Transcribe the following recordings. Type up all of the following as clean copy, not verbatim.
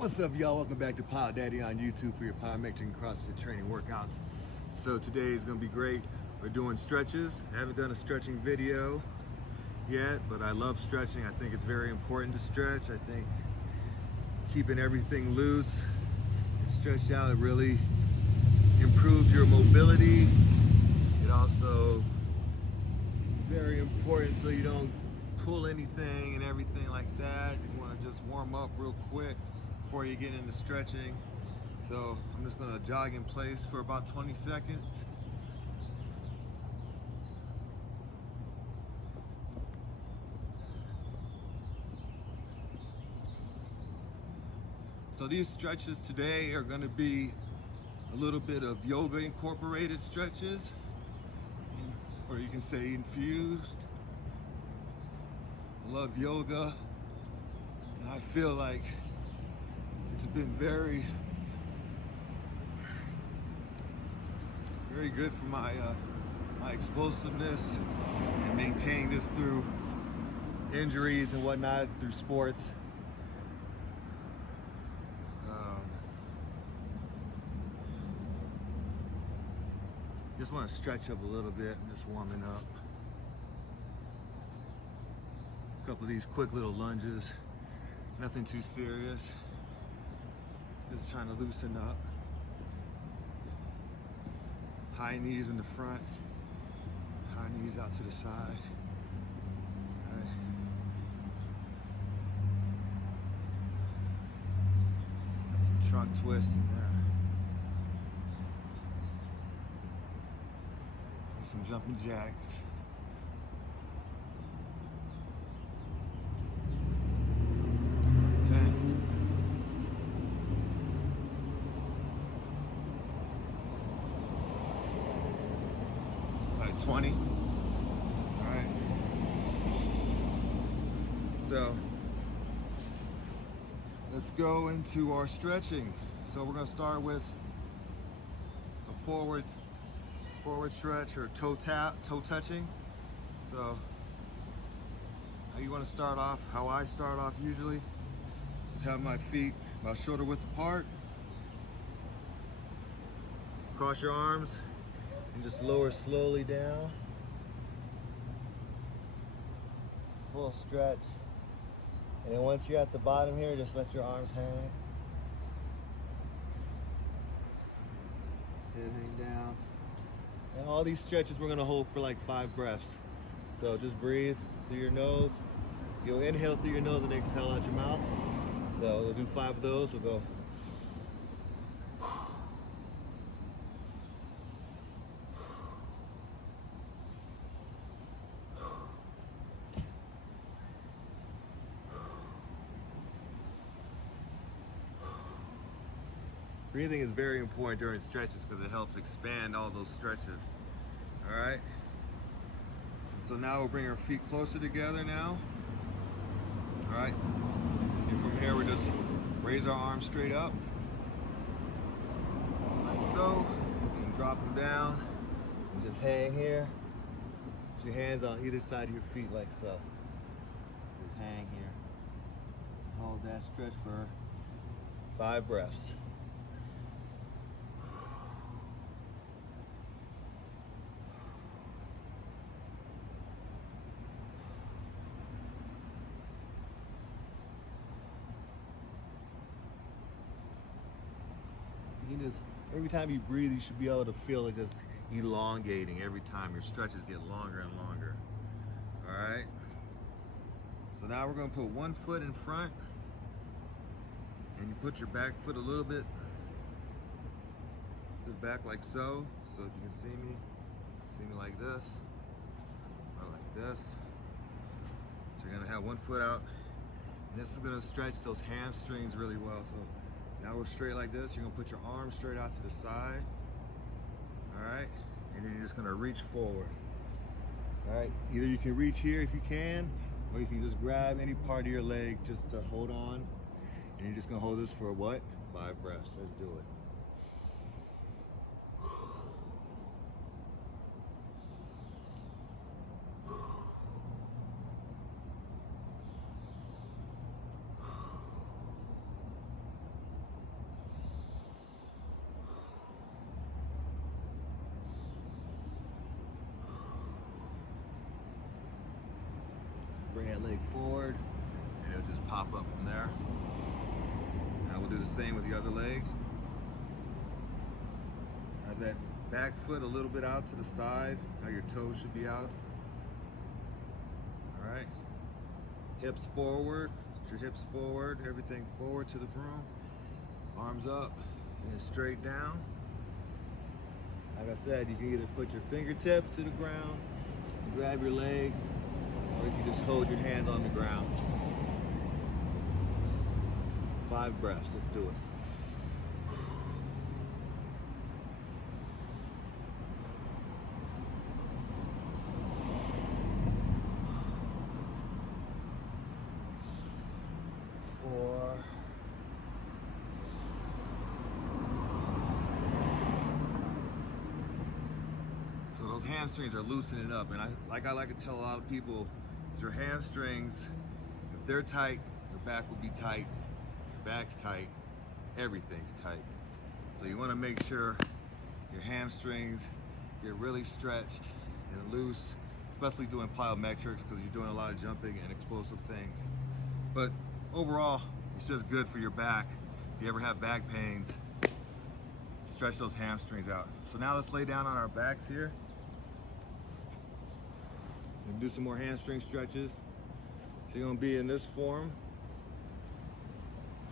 What's up, y'all? Welcome back to PlyoDaddy on YouTube for your plyometric and CrossFit training workouts. So today is going to be great. We're doing stretches. I haven't done a stretching video yet, but I love stretching. I think it's very important to stretch. I think keeping everything loose and stretched out, it really improves your mobility. It also is very important so you don't pull anything and everything like that. You want to just warm up real quick before you get into stretching. So I'm just going to jog in place for about 20 seconds. So these stretches today are going to be a little bit of yoga incorporated stretches, or you can say infused. I love yoga, and I feel like it's been very good for my explosiveness and maintaining this through injuries and whatnot, through sports. Just want to stretch up a little bit. I'm just warming up. A couple of these quick little lunges, nothing too serious. Just trying to loosen up. High knees in the front, high knees out to the side. All right. Got some trunk twists in there. And some jumping jacks. Like 20. All right. So let's go into our stretching. So we're going to start with a forward stretch, or toe touching. So how you want to start off? How I start off usually, have my feet about shoulder width apart. Cross your arms and just lower slowly down. Full stretch. And then once you're at the bottom here, just let your arms hang. Just hang down. And all these stretches we're gonna hold for like 5 breaths. So just breathe through your nose. You'll inhale through your nose and exhale out your mouth. So we'll do 5 of those. We'll go. Breathing is very important during stretches because it helps expand all those stretches. All right. And so now we'll bring our feet closer together now. All right. And from here, we just raise our arms straight up, like so, and drop them down, and just hang here. Put your hands on either side of your feet like so. Just hang here. Hold that stretch for 5 breaths. Every time you breathe, you should be able to feel it just elongating every time. Your stretches get longer and longer. All right. So now we're going to put one foot in front, and you put your back foot a little bit to the back like so. So if you can see me like this, or like this. So you're going to have one foot out, and this is going to stretch those hamstrings really well. So now we're straight like this. You're gonna put your arms straight out to the side. All right, and then you're just gonna reach forward. All right, either you can reach here if you can, or you can just grab any part of your leg just to hold on. And you're just gonna hold this for what? 5 breaths. Let's do it. that leg forward, and it'll just pop up from there. Now we'll do the same with the other leg. Have that back foot a little bit out to the side, how your toes should be out. All right. Hips forward, put your hips forward, everything forward to the broom. Arms up and straight down. Like I said, you can either put your fingertips to the ground, grab your leg, or you can just hold your hand on the ground. 5 breaths, let's do it. So those hamstrings are loosening up, and I like to tell a lot of people, your hamstrings, if they're tight, your back will be tight, your back's tight, everything's tight. So you want to make sure your hamstrings get really stretched and loose, especially doing plyometrics, because you're doing a lot of jumping and explosive things. But overall, it's just good for your back. If you ever have back pains, stretch those hamstrings out. So now let's lay down on our backs here and do some more hamstring stretches. So you're gonna be in this form.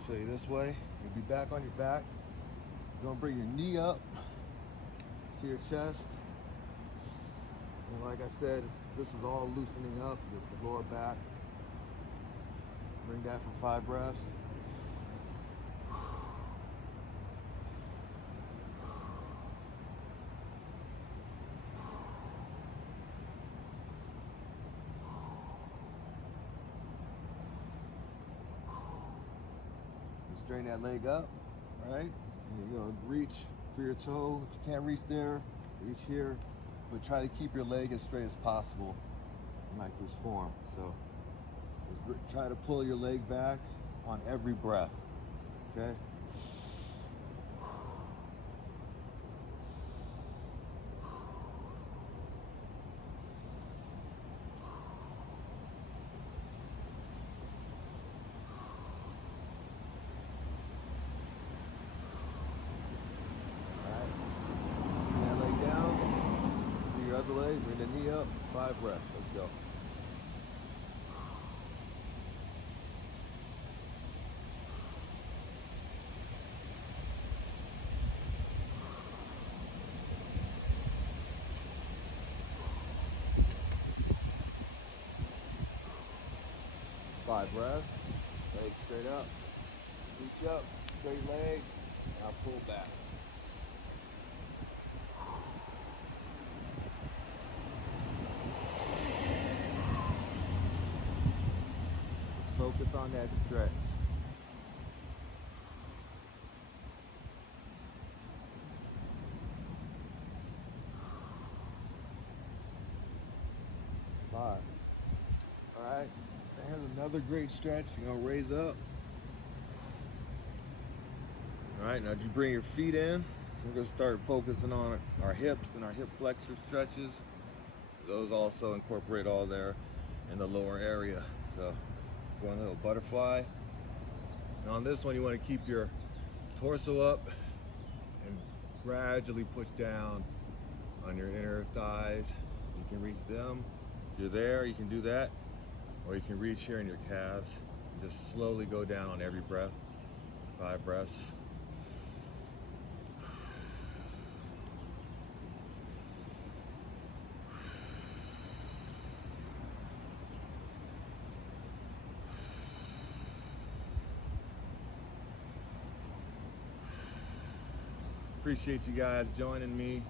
Show you this way. You'll be back on your back. You're gonna bring your knee up to your chest. And like I said, this is all loosening up your lower back. Bring that for 5 breaths. Straighten that leg up, right? And you're gonna reach for your toe. If you can't reach there, reach here. But try to keep your leg as straight as possible in like this form. So just try to pull your leg back on every breath, okay? Other leg, bring the knee up, 5 breaths, let's go. Five breaths, leg straight up, reach up, straight leg, now pull back. Focus on that stretch. Five. All right, here's another great stretch. You're gonna raise up. All right, now as you bring your feet in, we're gonna start focusing on our hips and our hip flexor stretches. Those also incorporate all there in the lower area. So going a little butterfly. And on this one, you want to keep your torso up and gradually push down on your inner thighs. You can reach them. If you're there, you can do that. Or you can reach here in your calves and just slowly go down on every breath. 5 breaths. Appreciate you guys joining me.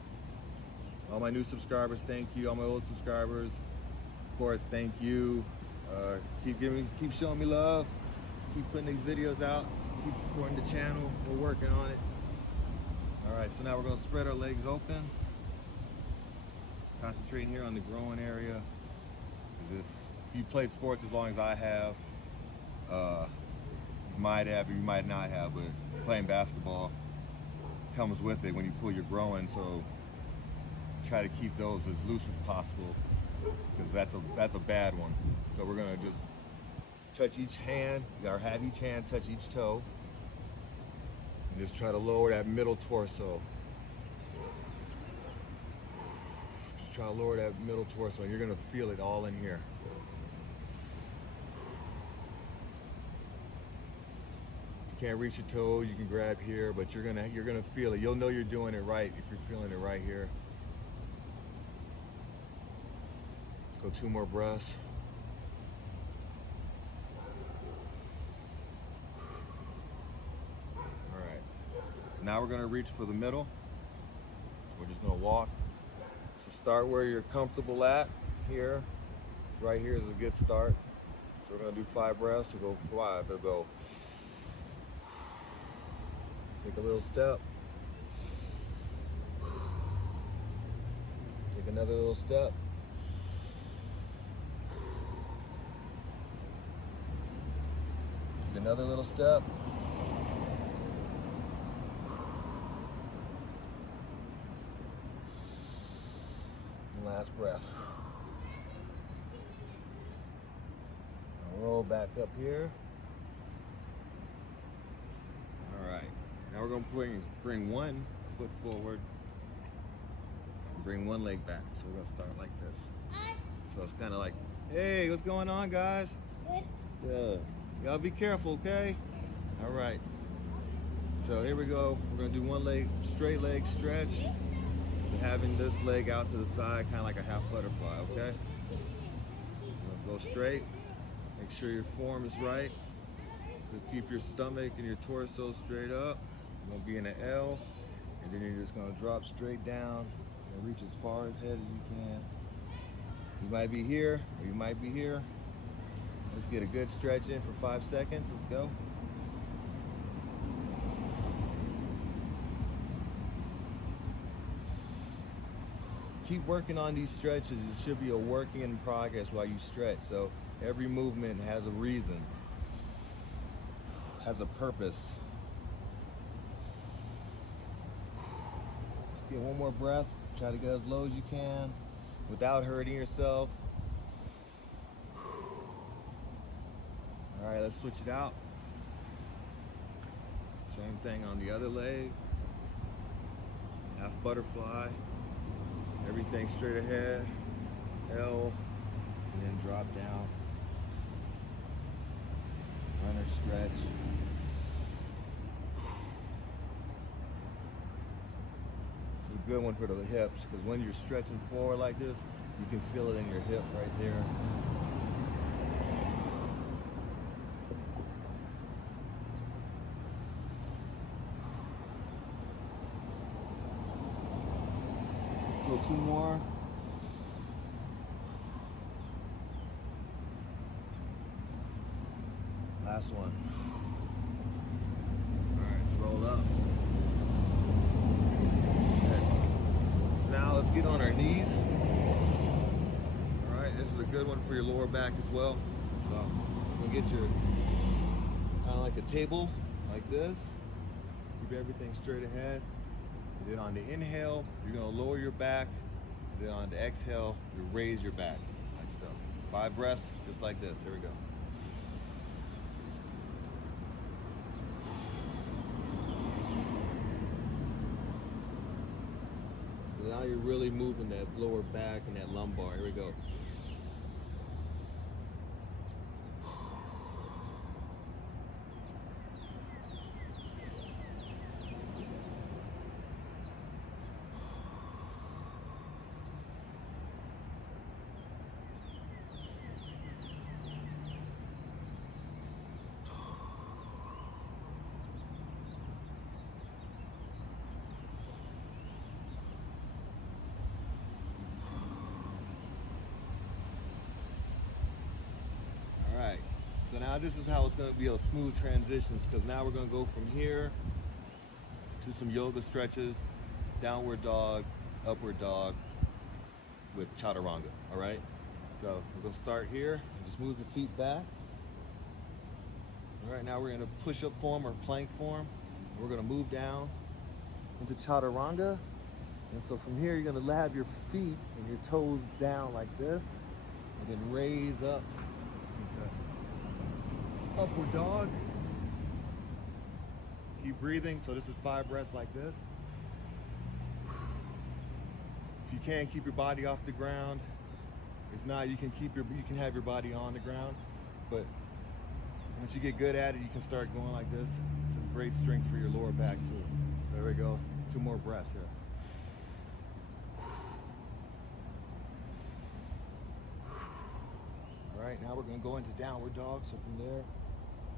All my new subscribers, thank you. All my old subscribers, of course, thank you. Keep showing me love. Keep putting these videos out. Keep supporting the channel. We're working on it. All right, so now we're gonna spread our legs open. Concentrating here on the groin area. If you played sports as long as I have, you might have or you might not have, but playing basketball comes with it when you pull your groin, so try to keep those as loose as possible because that's a bad one. So we're gonna just touch each hand, or have each hand touch each toe, and just try to lower that middle torso. Just try to lower that middle torso, and you're gonna feel it all in here. If you can't reach your toes, you can grab here, but you're gonna feel it. You'll know you're doing it right if you're feeling it right here. Go 2 more breaths. All right. So now we're gonna reach for the middle. We're just gonna walk. So start where you're comfortable at here. Right here is a good start. So we're gonna do 5 breaths. So go 5. They'll go. Take a little step. Take another little step. Take another little step. And last breath. Now roll back up here. All right. Now we're going to bring 1 foot forward and bring 1 leg back. So we're going to start like this. So it's kind of like, hey, what's going on, guys? Good. Y'all be careful, okay? All right. So here we go. We're going to do 1 leg, straight leg stretch. And having this leg out to the side, kind of like a half butterfly, okay? Go straight. Make sure your form is right. So keep your stomach and your torso straight up. You're gonna be in an L, and then you're just gonna drop straight down and reach as far ahead as you can. You might be here, or you might be here. Let's get a good stretch in for 5 seconds. Let's go. Keep working on these stretches. It should be a working in progress while you stretch. So every movement has a reason, has a purpose. Let's get 1 more breath. Try to go as low as you can without hurting yourself. All right, let's switch it out. Same thing on the other leg. Half butterfly. Everything straight ahead. L, and then drop down. Runner stretch. It's a good one for the hips, because when you're stretching forward like this, you can feel it in your hip right there. Go 2 more. Last one. All right, let's roll up. Okay. So now let's get on our knees. All right, this is a good one for your lower back as well. So you'll get your, kind of like a table, like this. Keep everything straight ahead. And then on the inhale, you're gonna lower your back. And then on the exhale, you raise your back, like so. 5 breaths, just like this. Here we go. So now you're really moving that lower back and that lumbar. Here we go. So now this is how it's going to be a smooth transition, because now we're going to go from here to some yoga stretches, downward dog, upward dog with chaturanga, all right? So we're going to start here and just move the feet back. All right, now we're in a push-up form or plank form. We're going to move down into chaturanga, And so from here, you're gonna have your feet and your toes down like this, and then raise up into upward dog. Keep breathing. So this is 5 breaths like this. If you can, keep your body off the ground. If not, you can have your body on the ground. But once you get good at it, you can start going like this. This is great strength for your lower back too. There we go. 2 more breaths here. All right, now we're gonna go into downward dog. So from there,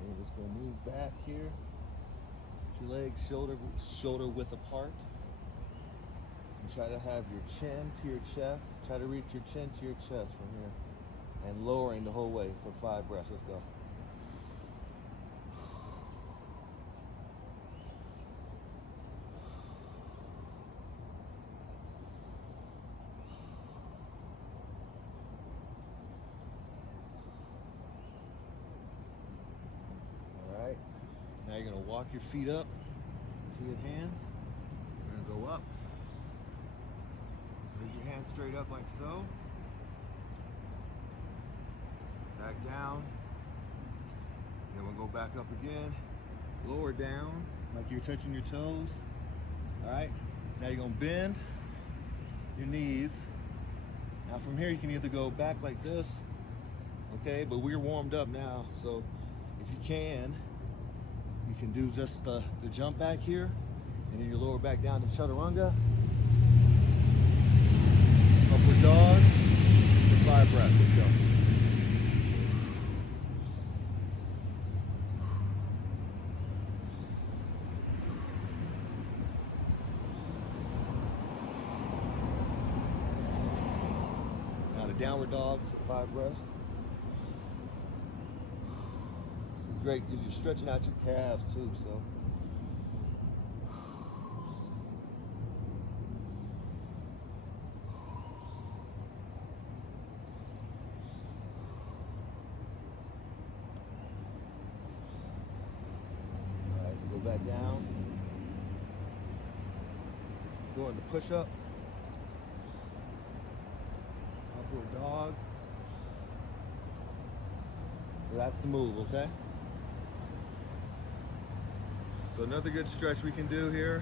we're just gonna move back here. Your legs shoulder width apart. And try to have your chin to your chest. Try to reach your chin to your chest from here. And lowering the whole way for 5 breaths. Let's go. All right. Now you're gonna walk your feet up to your hands. You're gonna go up. Raise your hands straight up like so. Back down. Then we'll go back up again. Lower down, like you're touching your toes. All right. Now you're gonna bend your knees. Now from here, you can either go back like this, okay? But we're warmed up now, so if you can do just the jump back here, and then you lower back down to chaturanga. Upward dog for 5 breaths. Let's go. Now the downward dog for 5 breaths. This is great because you're stretching out your calves too, so. Back down. Doing the push-up. Upward dog. So that's the move, okay? So another good stretch we can do here.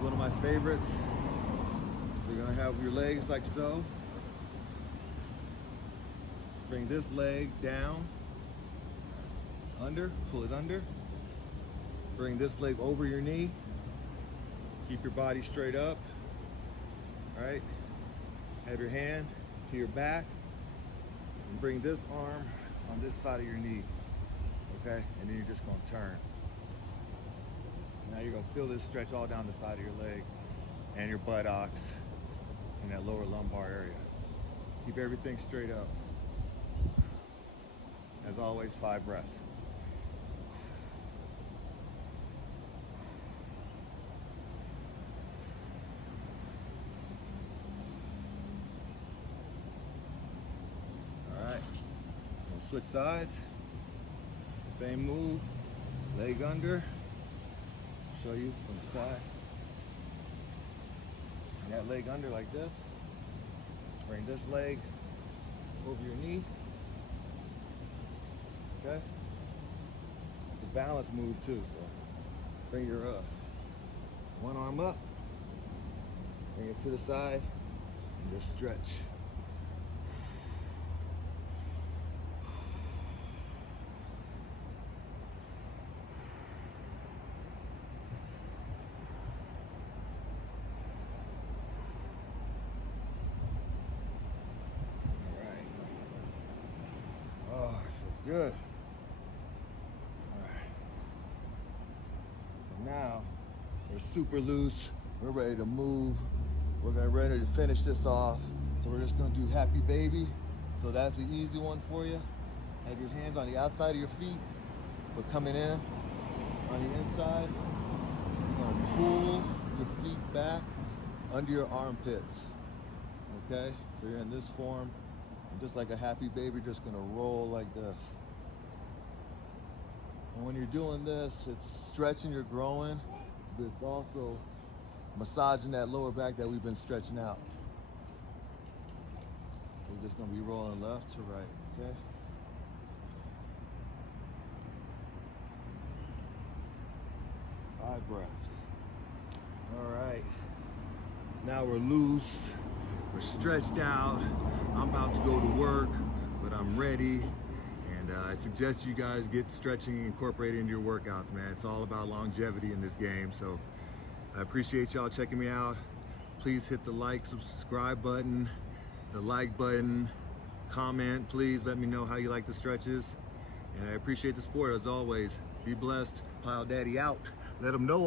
One of my favorites. So you're gonna have your legs like so. Bring this leg down. Under, pull it under. Bring this leg over your knee. Keep your body straight up. All right. Have your hand to your back and bring this arm on this side of your knee. Okay, and then you're just gonna turn. Now you're gonna feel this stretch all down the side of your leg and your buttocks and that lower lumbar area. Keep everything straight up. As always, 5 breaths. Switch sides, same move, leg under, show you from the side. And that leg under like this. Bring this leg over your knee. Okay? It's a balance move too, so bring your one arm up, bring it to the side, and just stretch. Good. All right. So now we're super loose. We're ready to move. We're ready to finish this off. So we're just gonna do happy baby. So that's the easy one for you. Have your hands on the outside of your feet, but coming in on the inside. You're gonna pull your feet back under your armpits. Okay? So you're in this form. And just like a happy baby, just gonna roll like this. And when you're doing this, it's stretching, you're growing, but it's also massaging that lower back that we've been stretching out. We're just gonna be rolling left to right, okay? 5 breaths. All right. Now we're loose. We're stretched out. I'm about to go to work, but I'm ready. And I suggest you guys get stretching incorporated into your workouts, man. It's all about longevity in this game. So I appreciate y'all checking me out. Please hit the like, subscribe button, the like button, comment. Please let me know how you like the stretches. And I appreciate the support as always. Be blessed. PlyoDaddy out. Let them know.